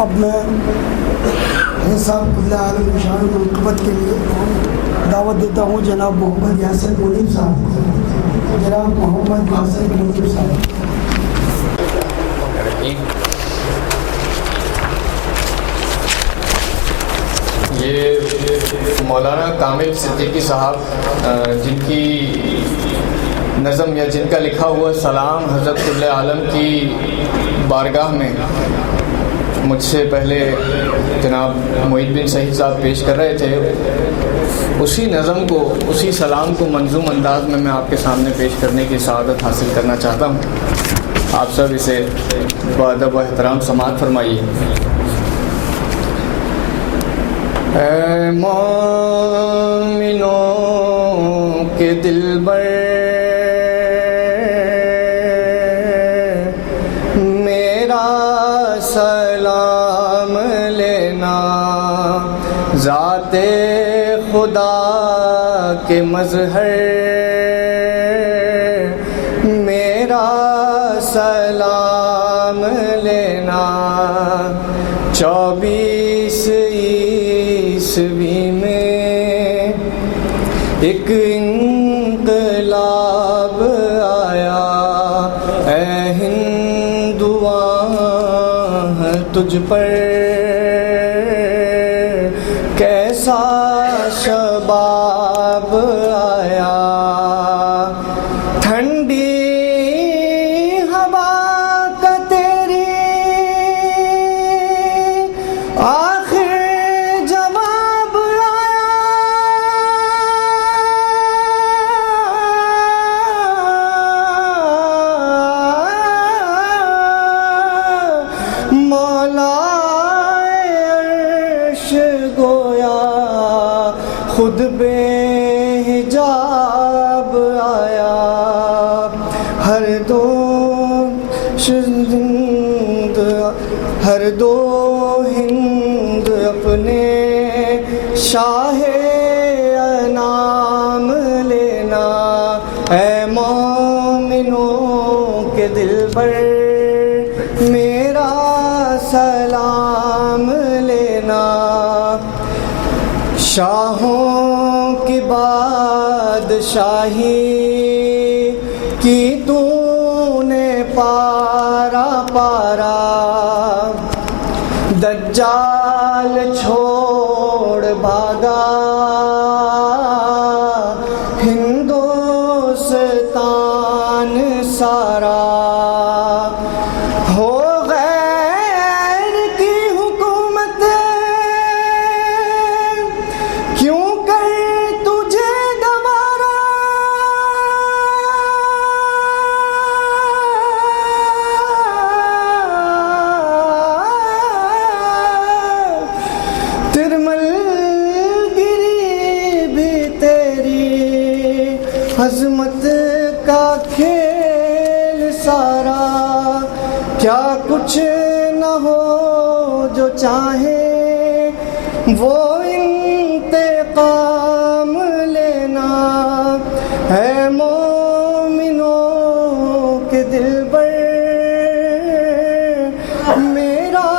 اب میں صاحب کل عالم نشان منقبت کے لیے دعوت دیتا ہوں جناب محمد یاسر منیب صاحب کو. جناب محمد یاسر منیب صاحب. یہ مولانا کامل صدیقی صاحب جن کی نظم یا جن کا لکھا ہوا سلام حضرت قبلہ عالم کی بارگاہ میں مجھ سے پہلے جناب معید بن سعید صاحب پیش کر رہے تھے، اسی نظم کو، اسی سلام کو منظوم انداز میں آپ کے سامنے پیش کرنے کی سعادت حاصل کرنا چاہتا ہوں. آپ سب اسے بادب و احترام سماعت فرمائیے. اے مومنوں کے دلبر میرا سلام لینا، ذات خدا کے مظہر میرا سلام لینا. 24 عیسوی میں ایک انقلاب آیا، اے ہندوان تجھ پر کیسا شباب آیا. ٹھنڈی ہوا کا تیری آخر جواب آیا. مولا عرش گویا خود بے حجاب آیا. ہر دو ہند اپنے شاہ انام لینا. اے مومنوں کے دلبر میرا سلام لینا. شاہوں کی بادشاہی کی تو نے پارا پارا، دجال چھوڑ بھاگا ہندوستان سارا. ہو غیر کی حکومت کیوں کر تجھے گوارا. ترمل گری بھی تیری عظمت کا کھیل سارا. کیا کچھ نہ ہو جو چاہے وہ انتقام لینا. اے مومنوں کے دلبر میرا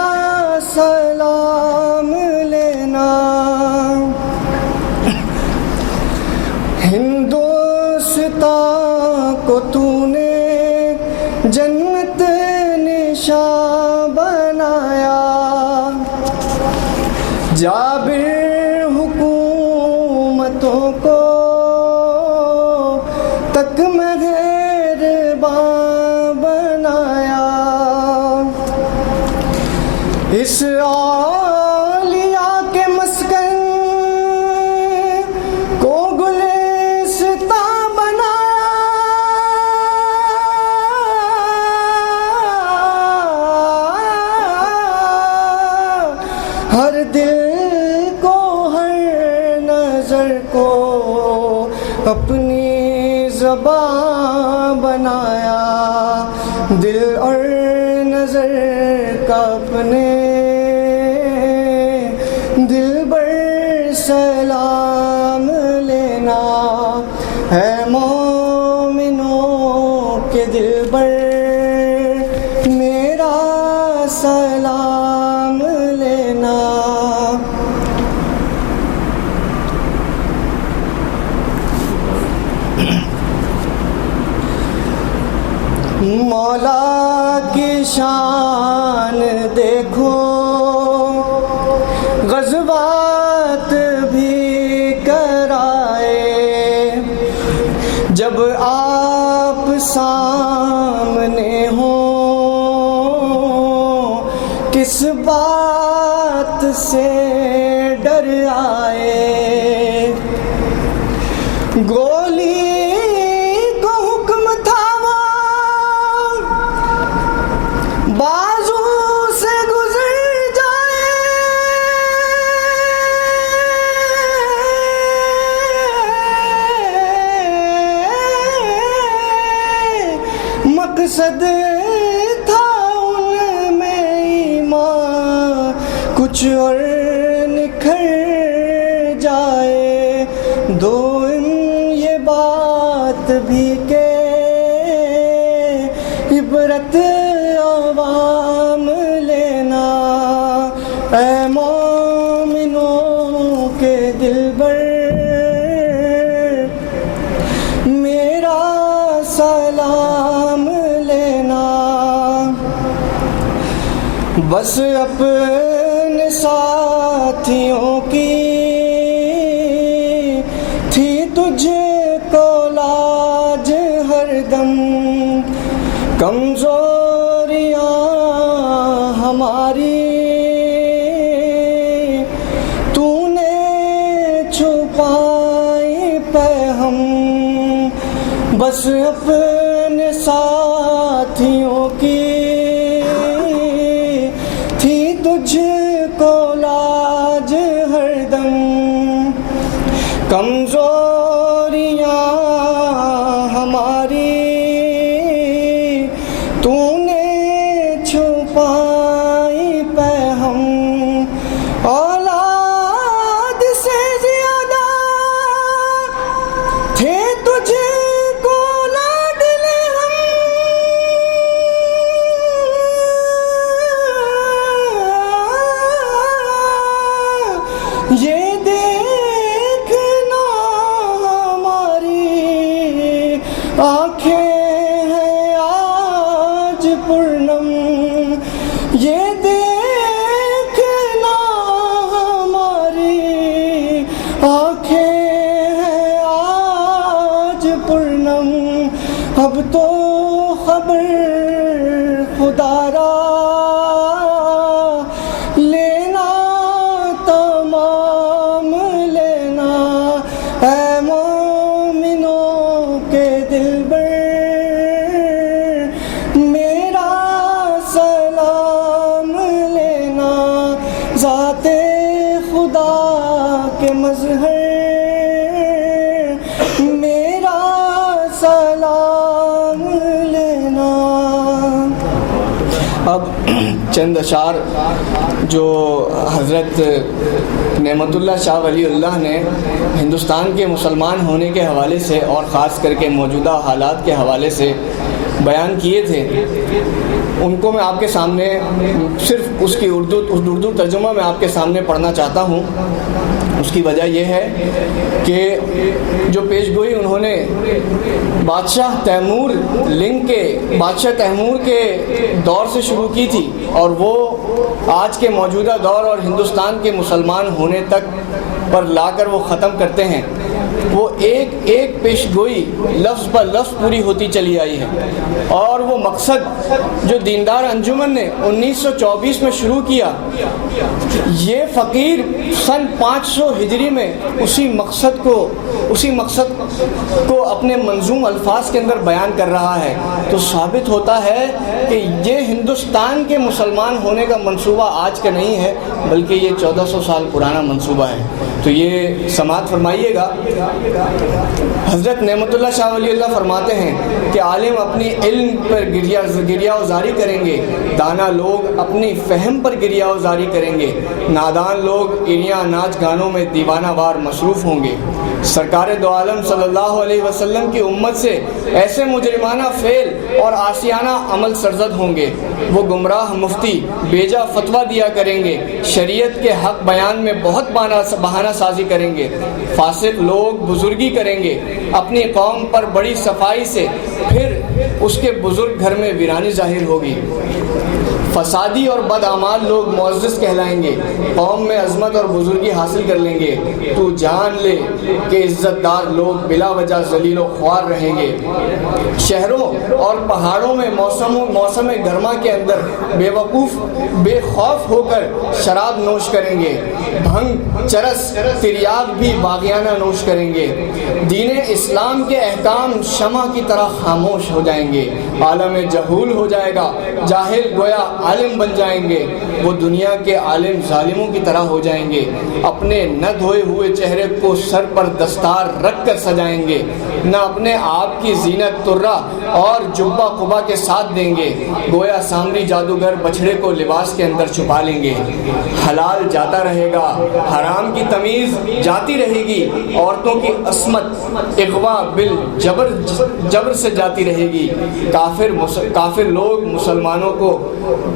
سلام لینا. ہندوستان کو تو نے جنت نشاں بنایا، جابر حکومتوں کو تک مہرباں بنایا. اس اولیاء کے مسکن کو گلستاں بنایا. ہر دل کو، ہر نظر کو اپنی زبان بنایا. دل اور نظر کا اپنے دلبر سلام لینا. اے مومنوں کے دلبر میرا سلام شان دیکھو، غزوات بھی کرائے، جب آپ سامنے ہوں کس بات سے ڈر آئے، گولی کو حکم تھا وہ بازو سے گزر جائے، مقصد تھا ان میں ایمان کچھ اور نکھر جائے، دوم یہ بات بھی کہ عبرت عوام لینا، اے مومنوں کے دلبر میرا سلام لینا، بس اپنے ساتھیوں کی تھی تجھ کو لاج ہر دم، کمزوریاں ہماری تو نے چھپائی پہ ہم، بس اپنے ساتھیوں کی تھی تجھ کو لاج ہر دم، کمزوریاں ہماری تو نے چھپائی پہ ہم، اولاد سے زیادہ تھے تجھ کو لاڈلے ہم، یہ دیکھنا ہماری آنکھیں ہیں آج پورنم، یہ دیکھنا ہماری آنکھیں ہیں آج پورنم، اب تو خبر خدا را لینا تمام لینا، اے مومنوں کے دلبر میرا سلام لینا، ذات خدا کے مظہر میرا سلام لینا۔ اب چند اشعار جو حضرت نعمت اللہ شاہ ولی اللہ نے ہندوستان کے مسلمان ہونے کے حوالے سے اور خاص کر کے موجودہ حالات کے حوالے سے بیان کیے تھے، ان کو میں آپ کے سامنے صرف اس کی اردو ترجمہ میں آپ کے سامنے پڑھنا چاہتا ہوں۔ اس کی وجہ یہ ہے کہ جو پیش گوئی انہوں نے بادشاہ تیمور کے دور سے شروع کی تھی، اور وہ آج کے موجودہ دور اور ہندوستان کے مسلمان ہونے تک پر لا کر وہ ختم کرتے ہیں، وہ ایک ایک پیش گوئی لفظ پر لفظ پوری ہوتی چلی آئی ہے، اور وہ مقصد جو دیندار انجمن نے 1924 میں شروع کیا، یہ فقیر سن 500 ہجری میں اسی مقصد کو اپنے منظوم الفاظ کے اندر بیان کر رہا ہے، تو ثابت ہوتا ہے کہ یہ ہندوستان کے مسلمان ہونے کا منصوبہ آج کا نہیں ہے، بلکہ یہ 1400 سال پرانا منصوبہ ہے۔ تو یہ سماعت فرمائیے گا۔ حضرت نعمت اللہ شاہ ولی اللہ فرماتے ہیں کہ عالم اپنی علم پر گریہ وزاری کریں گے، دانا لوگ اپنی فہم پر گریہ وزاری کریں گے، نادان لوگ ایریاں ناچ گانوں میں دیوانہ وار مصروف ہوں گے۔ سرکار دو عالم صلی اللہ علیہ وسلم کی امت سے ایسے مجرمانہ فعل اور عاصیانہ عمل سرزد ہوں گے، وہ گمراہ مفتی بیجا فتویٰ دیا کریں گے، شریعت کے حق بیان میں بہت بہانہ سازی کریں گے، فاسق لوگ بزرگی کریں گے اپنی قوم پر بڑی صفائی سے، پھر اس کے بزرگ گھر میں ویرانی ظاہر ہوگی۔ فسادی اور بدعمال لوگ معزز کہلائیں گے، قوم میں عظمت اور بزرگی حاصل کر لیں گے۔ تو جان لے کہ عزت دار لوگ بلا وجہ ذلیل و خوار رہیں گے۔ شہروں اور پہاڑوں میں موسم گرما کے اندر بے وقوف بے خوف ہو کر شراب نوش کریں گے، بھنگ، چرس، تریاک بھی باغیانہ نوش کریں گے۔ دین اسلام کے احکام شمع کی طرح خاموش ہو جائیں گے۔ عالم جہول ہو جائے گا، جاہل گویا عالم بن جائیں گے۔ وہ دنیا کے عالم ظالموں کی طرح ہو جائیں گے۔ اپنے نہ دھوئے ہوئے چہرے کو سر پر دستار رکھ کر سجائیں گے، نہ اپنے آپ کی زینت ترہ اور جبہ قبا کے ساتھ دیں گے۔ گویا سامری جادوگر بچھڑے کو لباس کے اندر چھپا لیں گے۔ حلال جاتا رہے گا، حرام کی تمیز جاتی رہے گی، عورتوں کی عصمت اغوا جبر سے جاتی رہے گی۔ کافر لوگ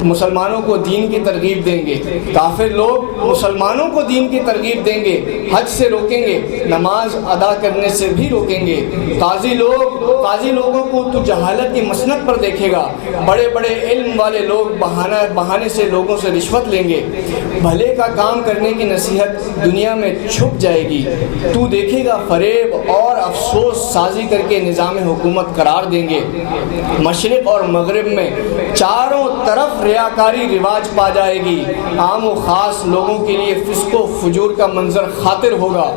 مسلمانوں کو دین کی ترغیب دیں گے، کافر لوگ مسلمانوں کو دین کی ترغیب دیں گے، حج سے روکیں گے، نماز ادا کرنے سے بھی روکیں گے۔ قاضی لوگوں کو تو جہالت کی مسنت پر دیکھے گا، بڑے بڑے علم والے لوگ بہانے سے لوگوں سے رشوت لیں گے۔ بھلے کا کام کرنے کی نصیحت دنیا میں چھپ جائے گی، تو دیکھے گا فریب اور افسوس سازی کر کے نظام حکومت قرار دیں گے۔ مشرق اور مغرب میں چاروں طرف ریاکاری رواج پا جائے گی، عام و خاص لوگوں کے لیے فسق و فجور کا منظر خاطر ہوگا۔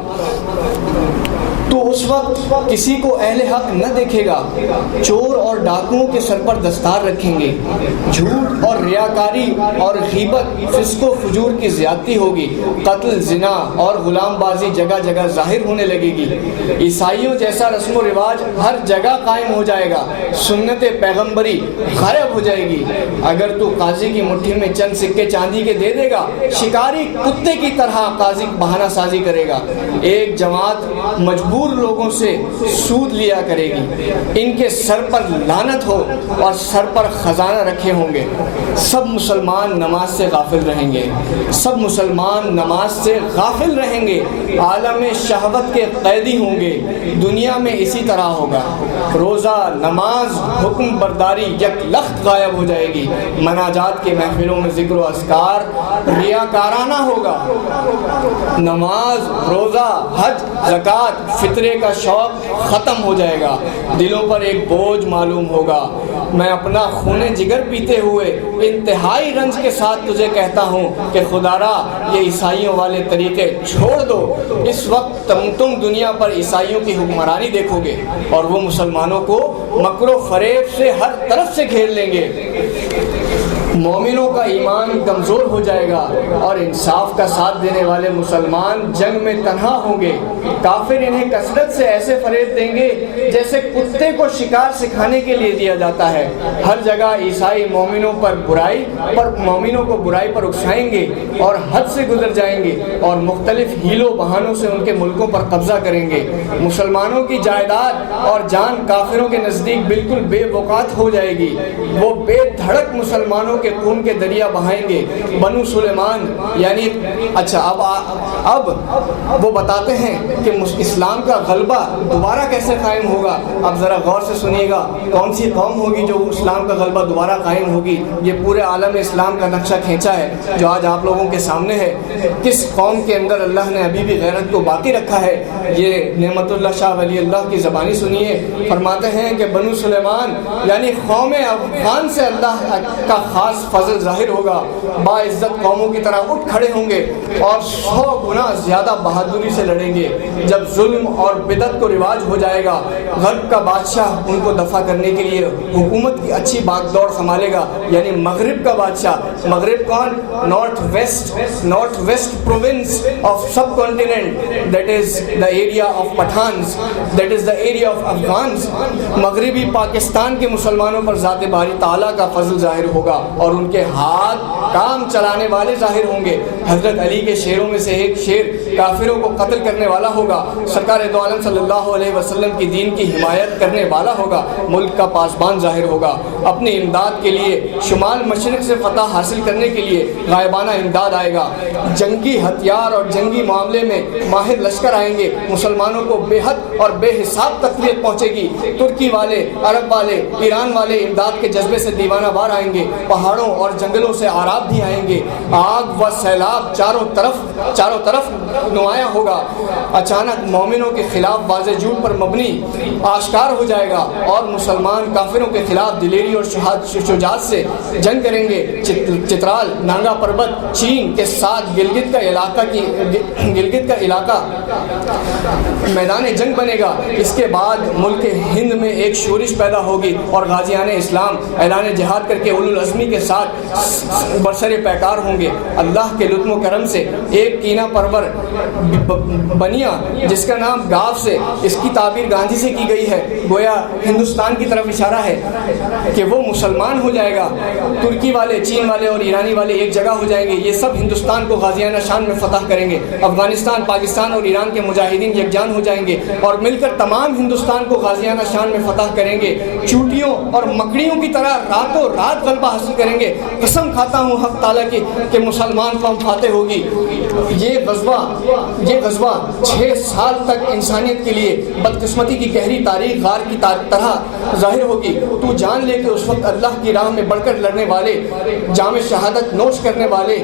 تو اس وقت کسی کو اہل حق نہ دیکھے گا۔ چور اور ڈاکوؤں کے سر پر دستار رکھیں گے۔ جھوٹ اور ریاکاری اور غیبت، فسق و فجور کی زیادتی ہوگی۔ قتل، زنا اور غلام بازی جگہ جگہ ظاہر ہونے لگے گی۔ عیسائیوں جیسا رسم و رواج ہر جگہ قائم ہو جائے گا۔ سنت پیغمبری غائب ہو جائے گی۔ اگر تو قاضی کی مٹھی میں چند سکے چاندی کے دے دے گا، شکاری کتے کی طرح قاضی بہانہ سازی کرے گا۔ ایک جماعت مجبور لوگوں سے سود لیا کرے گی۔ ان کے سر پر لعنت ہو اور سر پر خزانہ رکھے ہوں گے۔ سب مسلمان نماز سے غافل رہیں گے، سب مسلمان نماز سے غافل رہیں گے۔ عالم شہوت کے قیدی ہوں گے۔ دنیا میں اسی طرح ہوگا۔ روزہ، نماز، حکم برداری یک لخت غائب ہو جائے گی۔ مناجات کے محفلوں میں ذکر و اذکار ریاکارانہ ہوگا۔ نماز، روزہ، حج، زکوٰۃ، فطرے کا شوق ختم ہو جائے گا۔ دلوں پر ایک بوجھ معلوم ہوگا۔ میں اپنا خون جگر پیتے ہوئے انتہائی رنج کے ساتھ تجھے کہتا ہوں کہ خدارا یہ عیسائیوں والے طریقے چھوڑ دو۔ اس وقت تم دنیا پر عیسائیوں کی حکمرانی دیکھو گے اور وہ مسلمانوں کو مکر و فریب سے ہر طرف سے گھیر لیں گے۔ مومنوں کا ایمان کمزور ہو جائے گا اور انصاف کا ساتھ دینے والے مسلمان جنگ میں تنہا ہوں گے۔ کافر انہیں کثرت سے ایسے فریب دیں گے جیسے کتے کو شکار سکھانے کے لیے دیا جاتا ہے۔ ہر جگہ عیسائی مومنوں کو برائی پر اکسائیں گے اور حد سے گزر جائیں گے اور مختلف ہیلوں بہانوں سے ان کے ملکوں پر قبضہ کریں گے۔ مسلمانوں کی جائیداد اور جان کافروں کے نزدیک بالکل بے وقعت ہو جائے گی۔ وہ بے دھڑک مسلمانوں کے خون کے دریا بہائیں گے۔ بنو سلیمان یعنی اب وہ بتاتے ہیں کہ اسلام کا غلبہ دوبارہ کیسے قائم ہوگا۔ اب ذرا غور سے سنیے گا، کون سی قوم ہوگی جو اسلام کا غلبہ دوبارہ قائم ہوگی۔ یہ پورے عالم اسلام کا نقشہ کھینچا ہے جو آج آپ لوگوں کے سامنے ہے۔ کس قوم کے اندر اللہ نے ابھی بھی غیرت کو باقی رکھا ہے، یہ نعمت اللہ شاہ ولی اللہ کی زبانی سنیے۔ فرماتے ہیں کہ بنو سلیمان یعنی قوم افغان سے اللہ کا خاص فضل ظاہر ہوگا۔ باعزت قوموں کی طرح اٹھ کھڑے ہوں گے اور 100 گنا زیادہ بہادری سے لڑیں گے۔ جب ظلم اور بدعت کو رواج ہو جائے گا، غرب کا بادشاہ ان کو دفع کرنے کے لیے حکومت کی اچھی باغ دوڑ سنبھالے گا، یعنی مغرب کا بادشاہ۔ مغرب کون؟ North west province of sub continent, that is the area of Pathans, that is the area of Afghans. مغربی پاکستان کے مسلمانوں پر ذات باری تعالیٰ کا فضل ظاہر ہوگا اور ان کے ہاتھ کام چلانے والے ظاہر ہوں گے۔ حضرت علی کے شیروں میں سے ایک شیر کافروں کو قتل کرنے والا ہوگا، سرکار دو عالم صلی اللہ علیہ وسلم کی دین کی حمایت کرنے والا ہوگا، ملک کا پاسبان ظاہر ہوگا۔ اپنی امداد کے لیے شمال مشرق سے فتح حاصل کرنے کے لیے غائبانہ امداد آئے گا۔ جنگی ہتھیار اور جنگی معاملے میں ماہر لشکر آئیں گے۔ مسلمانوں کو بے حد اور بے حساب تقویت پہنچے گی۔ ترکی والے، عرب والے، ایران والے امداد کے جذبے سے دیوانہ وار آئیں گے، پہاڑوں اور جنگلوں سے آراب بھی آئیں گے، آگ و سیلاب چاروں طرف نمایاں ہوگا، اچانک مومنوں کے خلاف واضح جھوٹ پر مبنی آشکار ہو جائے گا، اور مسلمان کافروں کے خلاف دلیری اور شجاعت سے جنگ کریں گے۔ چترال، نانگا پربت، چین کے ساتھ گلگت کا علاقہ میدان جنگ بنے گا۔ اس کے بعد ملک ہند میں ایک شورش پیدا ہوگی اور غازیان اسلام اعلان جہاد کر کے اولو العزمی کے ساتھ برسر پیکار ہوں گے۔ اللہ کے لطف و کرم سے ایک کینہ پرور بنیا جس کا نام گاف سے، اس کی تعبیر گاندھی سے کی گئی ہے، گویا ہندوستان کی طرف اشارہ ہے کہ وہ مسلمان ہو جائے گا۔ ترکی والے، چین والے اور ایرانی والے ایک جگہ ہو جائیں گے، یہ سب ہندوستان کو غازیانہ شان میں فتح کریں گے۔ افغانستان، پاکستان اور ایران کے مجاہدین یکجان ہو جائیں گے اور مل کر تمام ہندوستان کو غازیانہ شان میں فتح کریں گے، چوٹیوں اور مکڑیوں کی طرح راتوں رات غلبہ حاصل کریں گے۔ قسم کھاتا ہوں حق تعالیٰ کی کہ مسلمان قوم فاتح ہوگی۔ یہ غزوہ 6 سال تک انسانیت کے لیے بدقسمتی کی گہری تاریخ غار کی طرح ظاہر ہوگی۔ تو جان لے کہ اس وقت اللہ کی راہ میں بڑھ کر لڑنے والے، جام شہادت نوش کرنے والے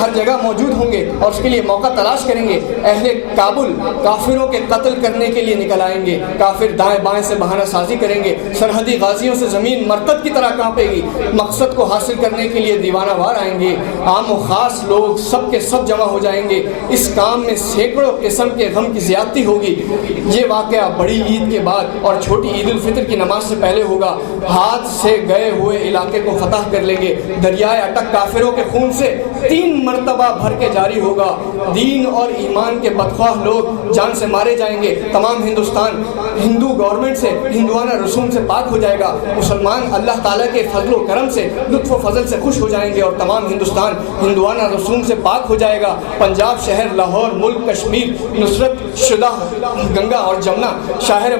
ہر جگہ موجود ہوں گے اور اس کے لیے موقع تلاش کریں گے۔ اہل کابل کافروں کے قتل کرنے کے لیے نکل آئیں گے، کافر دائیں بائیں سے بہانہ سازی کریں گے، سرحدی غازیوں سے زمین مرتد کی طرح کانپے گی، مقصد کو حاصل کرنے کے لیے دیوانہ وار آئیں گے، عام و خاص لوگ سب کے سب جمع ہو جائیں گے، اس کام میں سینکڑوں قسم کے غم کی زیادتی ہوگی۔ یہ واقعہ بڑی عید کے بعد اور چھوٹی عید الفطر کی نماز سے پہلے ہوگا۔ ہاتھ سے گئے ہوئے علاقے کو فتح کر لیں گے، دریائے اٹک کافروں کے خون سے 3 مرتبہ بھر کے جاری ہوگا، دین اور ایمان کے بدخواہ لوگ جان سے مارے جائیں گے، تمام ہندوستان ہندو گورنمنٹ سے، ہندوانہ رسوم سے پاک ہو جائے گا، مسلمان اللہ تعالیٰ کے فضل و کرم سے، لطف و فضل سے خوش ہو جائیں گے اور تمام ہندوستان ہندوانہ رسوم سے پاک ہو جائے گا۔ پنجاب، شہر لاہور، ملک کشمیر، نصرت شدہ گنگا اور جمنا، شہر